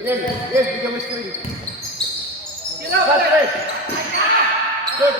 bigyan mo screen. Good.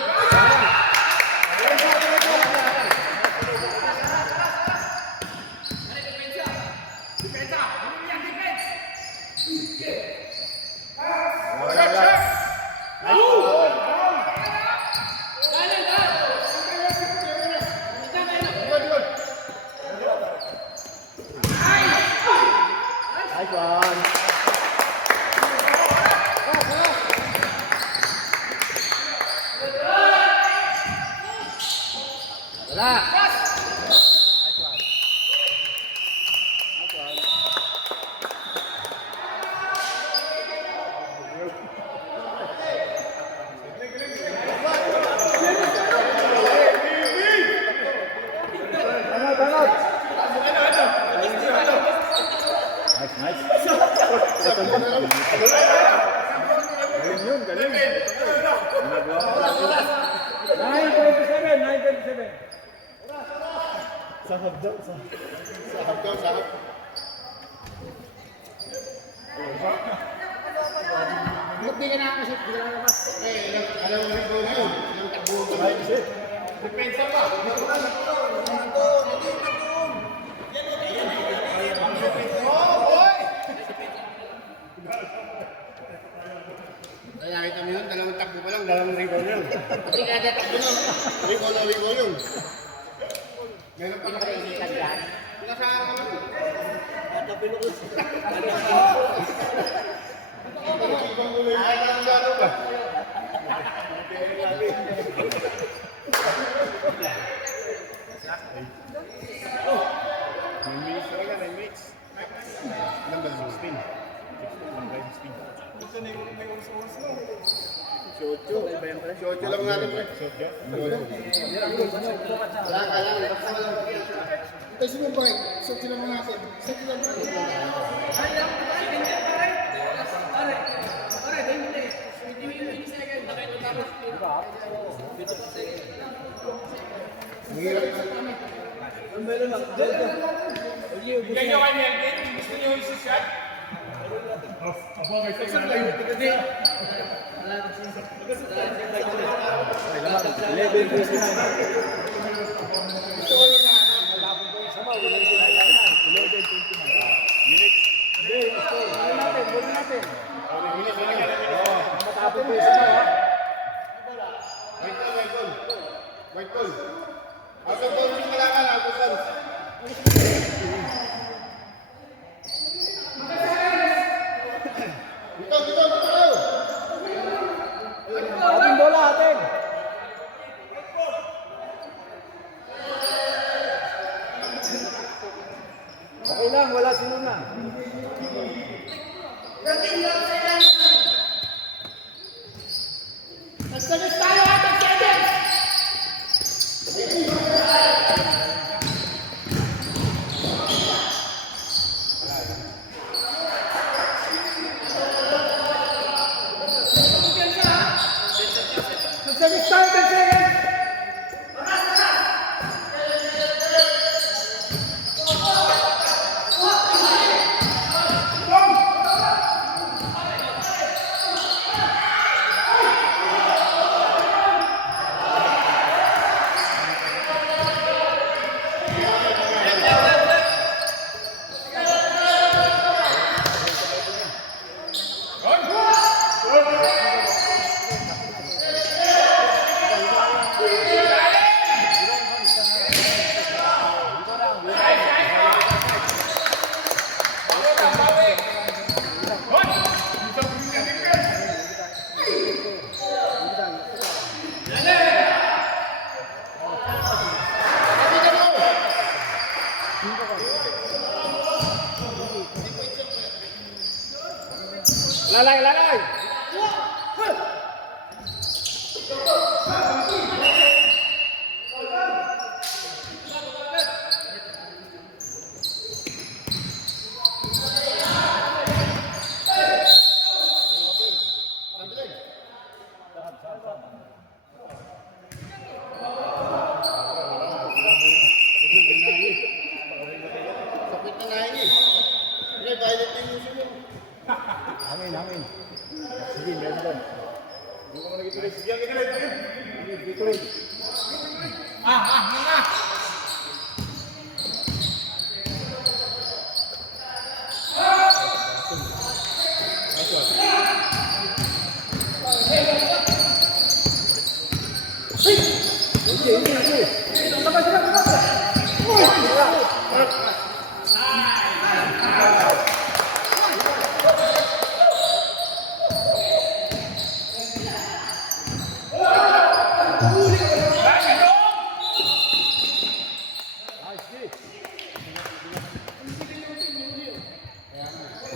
Hindi ka na kasi hindi ka na labas. Alam mo rin ko ngayon. Yung takbo ko ba? Depensa pa. Kaya nakita mo yun, dalawang takbo pa lang, dalawang rebound yun. Kasi kada takbo nun, rebound yun. Meron pa nakaisikan dyan. Pinasaan ka lang. Kada pinukos. Ay, ang gano'n ba? Ilan ba? 16? 16 lang natin, pre. Wala ka lang. Basta ka lang. Kasi mo ba, 18 lang natin. 18 lang natin. Bigyan nyo kay Melvin, gusto nyo yung shot? Aba, may sasang kayo. White ball. Asa ball yung kailangan ako saan? Dito tayo. Ating bola, ating. Okay lang, wala sinuna. Nagsagas tayo ating seconds! Nagsagas tayo, 10 seconds. Lalay! Sakit na basahin niya. Hindi, violet yung uso mo. Amin, amin. Sige, meron doon. Hindi ko mo nagituloy. Sige, gituloy. Dito rin.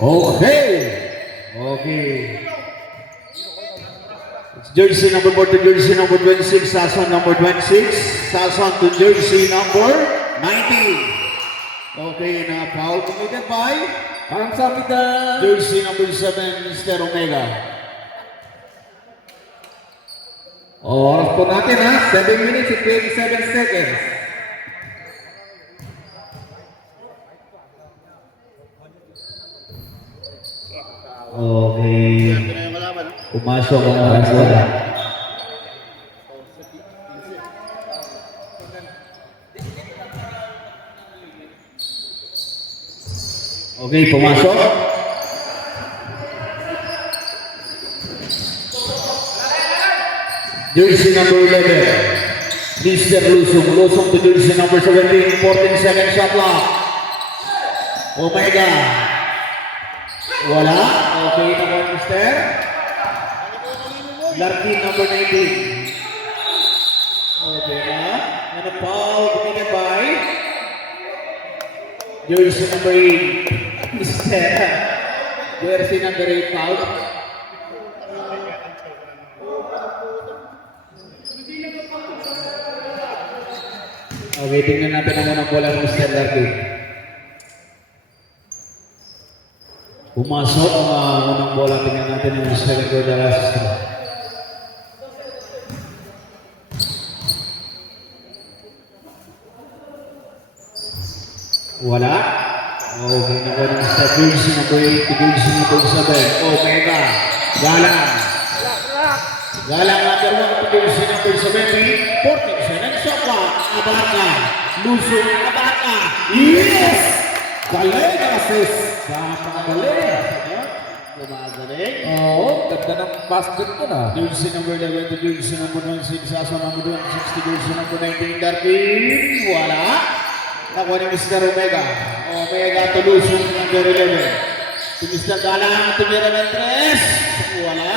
Okay. Okay. It's jersey number 4 to jersey number 26. Sason number 26. Sason to jersey number 19. Okay, na foul committed by Kamsahamnida. jersey number 7, Mr. Omega. Oras po natin ha. 7 minutes and 27 seconds. Okay. Ito na yung kalaban. Pumasok ang mga bola. Okay, pumasok. Jersey number 11. Mr. Lusong. Lusong to jersey number 17. 14 second shot clock. Omega. Wala. Okay na po, Mr. Larkin number 19. Okay na. And a foul committed by jersey number 8. Mr. Jersey number 8 foul. Okay, tingnan natin ang unang bola ng Mr. Larkin. Pumasok ang unang bola. Tingnan natin yung second goal na last. Wala. Okay na ko ng Mr. Jersey number 8 to jersey number 7. Omega. Galang. Galang number 1 to jersey number 17. 14 seconds shot clock. Abarca. Lusong Abarca. Yes! Galing assist. Kapagaling. Lumagaling. Oo, ganda ng basket ko na. Jersey number 11 to jersey number 26. Asa number 26 to jersey number 19. Darkin. Wala. Nakuha ni Mr. Omega. Omega to Lusong number 11. To Mr. Galang. To Miraventres. Wala.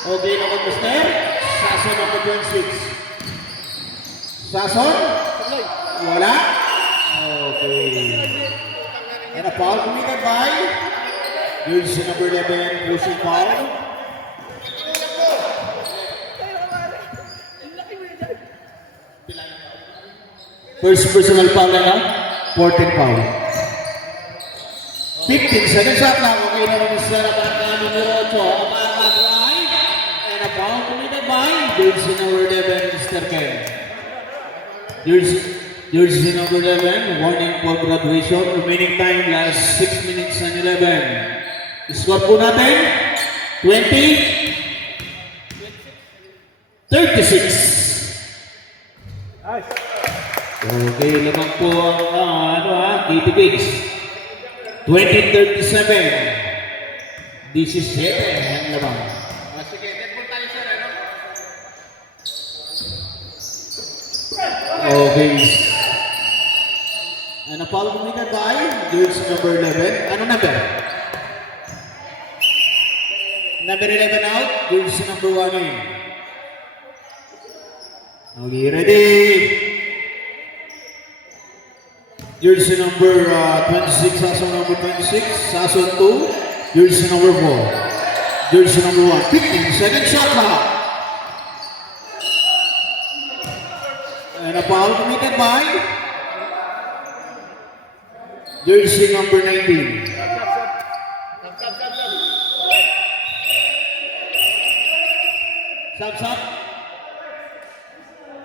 Okay na ko Mr. Sason number 26. Sason? Wala. Okay. And a foul committed by jersey number 11, Lusong foul. First personal foul na 14 foul. 15 seconds shot lang. Okay na naman Mr. Abarca numero 8. Abarca drive. And a foul committed by jersey number 11, Mr. Ken. Jersey number 11, warning for graduation. Remaining time last 6 minutes and 11. Score po natin, 36. Nice. Okay, lamang po ang Kitty Pigs. 20-37. 17 ang lamang. Sige, dead ball tayo sir, ano? Okay. And a foul committed by jersey number 11. Ano number? Number 11 out, jersey number 1 in. Okay, ready? Jersey number 26, Sason number 26, Sason 2, jersey number 4, jersey number 1, 15 second shot clock. And a foul committed by jersey number 19. Sub.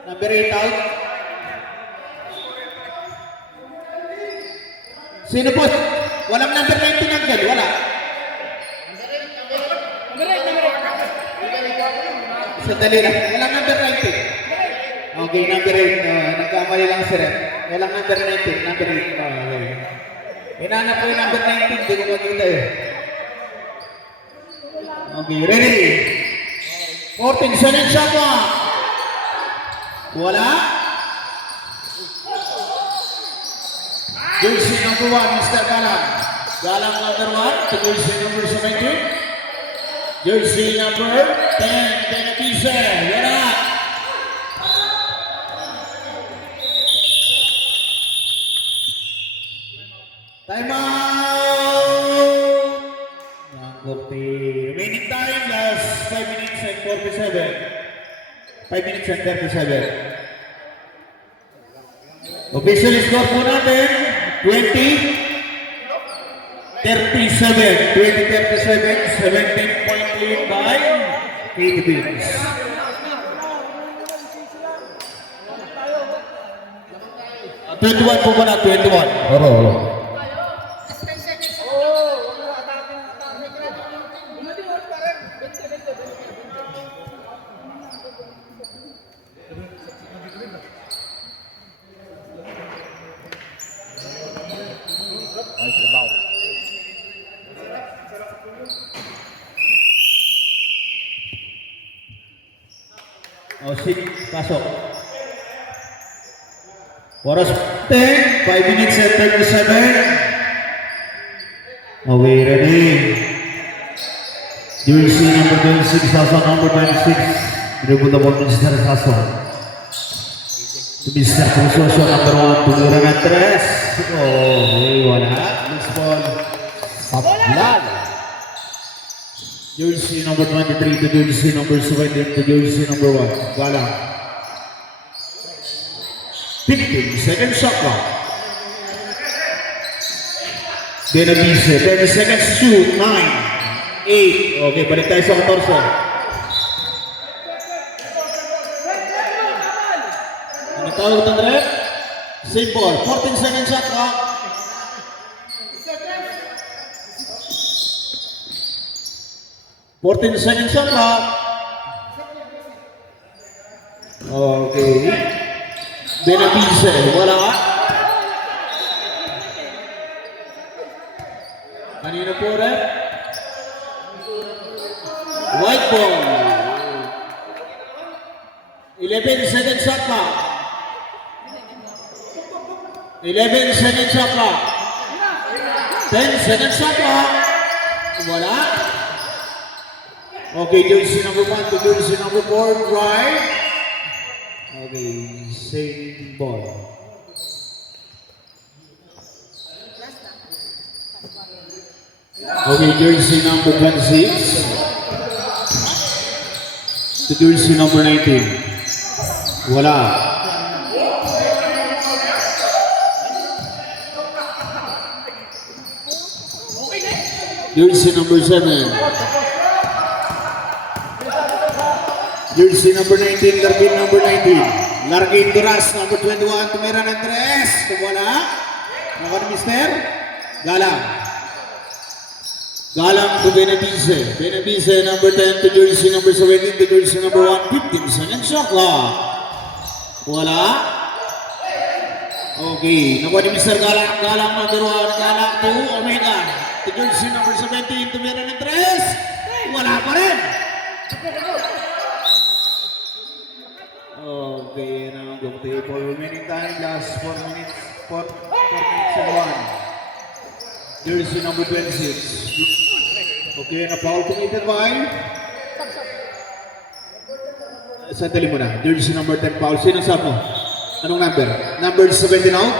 Number 8 out. Sino po? Walang number 19 Angel, wala. Sandali lang, walang number 19. Okay, number 8. Nagkamali lang si Ren. Walang number 19, number 8. Okay. Hinanap ko yung number 19, hindi ko makita eh. Okay, ready? 14 seconds shot clock. Wala. Jersey number 1, Mr. Galang. Galang number 1 to jersey number 17. Jersey number 10, Benavise. Wala. Time out. Number 3. Remaining time, last 5 minutes and 47. 5 minutes and 37. Official score po natin, 20-37. 20-37, 17-point lead by Philippines. Uh, 21 po ba na? 21. Oo. O, pasok. Oras 10, 5 minutes and 37. Okay, ready. Jersey number 26, Sason number 26. Dribble the ball, Mr. Sason. To Mr. Crusoso number 1, tumura ng 3. Okay, wala. Next ball. Saplan. Jersey number 23 to jersey number 17 to jersey number 1. Galang. 15 seconds shot clock. Benavise, 10 seconds shoot. 9, 8. Okay, balik tayo sa 14. Ano tawag ito, Andre? Same ball. 14 seconds shot clock. Fourteen seconds shot clock. Okay. Benavise, wala. Kanina po rin. White ball. 11 seconds shot clock. 11 seconds shot clock. 10 seconds shot clock. Wala. Okay, jersey number 1 to jersey number 4, right? Okay, same ball. Okay, jersey number 26 to jersey number 19. Wala. Jersey number 7. Jersey number 19, Largin number 19. Largin Duras, number 21, tumira ng 3. Wala. Naka ni Mister. Galang. Galang to Benavise. Benavise, number 10 to jersey number 17 to jersey number 1. 15 seconds shot clock. Wala. Okay. Nakuha ni Mr. Galang. Galang number 1. Galang to Omega. To jersey number 17, tumira ng 3. Wala pa rin. Okay, now go to for remaining time, last 4 minutes, 4 minutes and 1. Jersey number 26. Okay, na foul committed by. Sandali mo na. Jersey number 10 foul. Sino sa mo? Anong number? Number 17 out.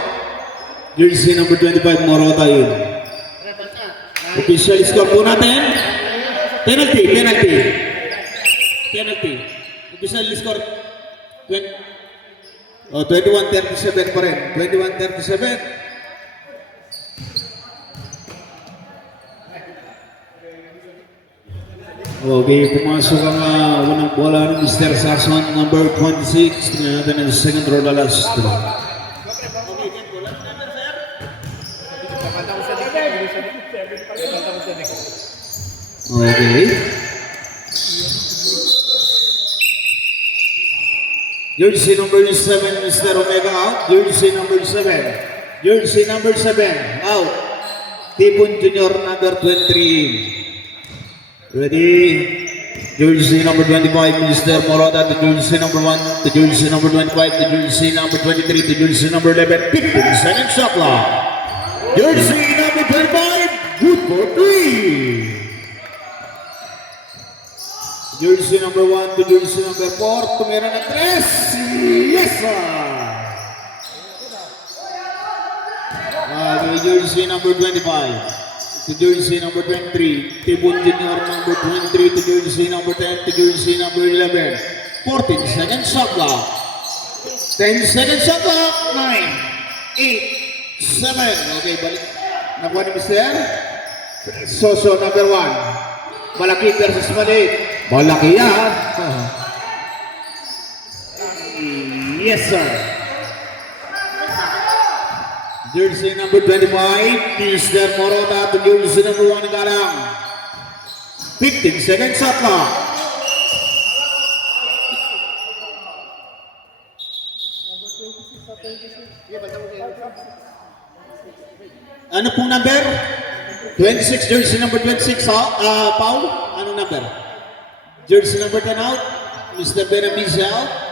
Jersey number 25 Morota yun. Official score po natin. Penalty. Official score 21-37 pa rin. 21-37. Okay, pumasok ang unang bola ng Mr. Sason, number 26. Tingnan natin ang second row na last. Okay. Jersey number 7, Mr. Omega out. Jersey number 7. Jersey number 7 out. Tipon Junior number 23. Ready? Jersey number 25, Mr. Morota to jersey number 1, to jersey number 25, to jersey number 23, to jersey number 11, 15 second shot clock. Jersey number 25, good for 3. Jersey number 1 to jersey number 4, tumira ng 3. Yes, sir! Okay, jersey number 25. To jersey number 23, Tibon Junior number 23, to jersey number 10, to jersey number 11. 14 second shot clock. 10 second shot clock. 9, 8, 7. Okay, balik. Nakuha ni Mr. Soso number 1. Malaki versus maliit. Malaki yan. Yes, sir. Jersey number 25, Mr. Morota to jersey number 1 Garang. 15 seconds shot clock. Ano pong number? 26, jersey number 26, Paul? Ano number? Jersey number 10 out, Mr. Benavides out.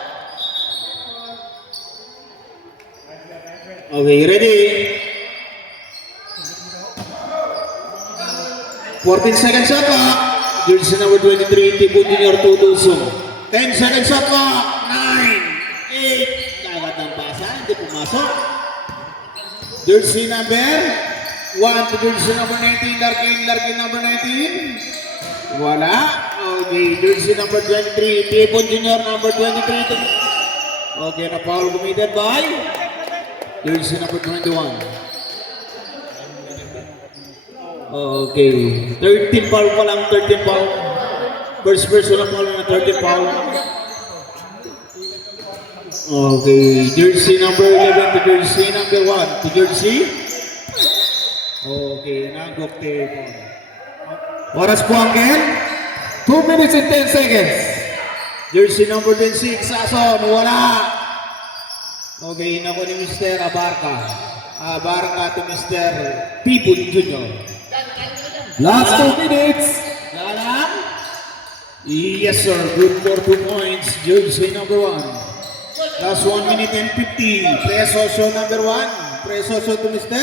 Okay, ready? 14 seconds shot clock. Jersey number 23, Tibon Junior Tutusong. 10 seconds shot clock. 9, 8. Dagat ng basa, hindi pumasok. Jersey number 1 to jersey number 19, Larkin number 19. Wala. Okay, jersey number 23, Tibon Junior number 23. Okay, na foul committed by jersey number 21. Okay. 13 foul pa lang, 13 foul. First person na foul na 13 foul. Okay. Jersey number 11 to jersey number 1 to jersey. Okay. Nagok tape. Oras po ang game. 2 minutes and 10 seconds. Jersey number 26, Sason. Wala. Okay, naku ni Mr. Abarca. Abarca to Mr. Tibon Junior. Last 2 minutes. Lalang? Yes, sir. Good for 2 points. Jersey number 1. Last 1 minute and 50. Presosyo number 1. Presosyo to Mr.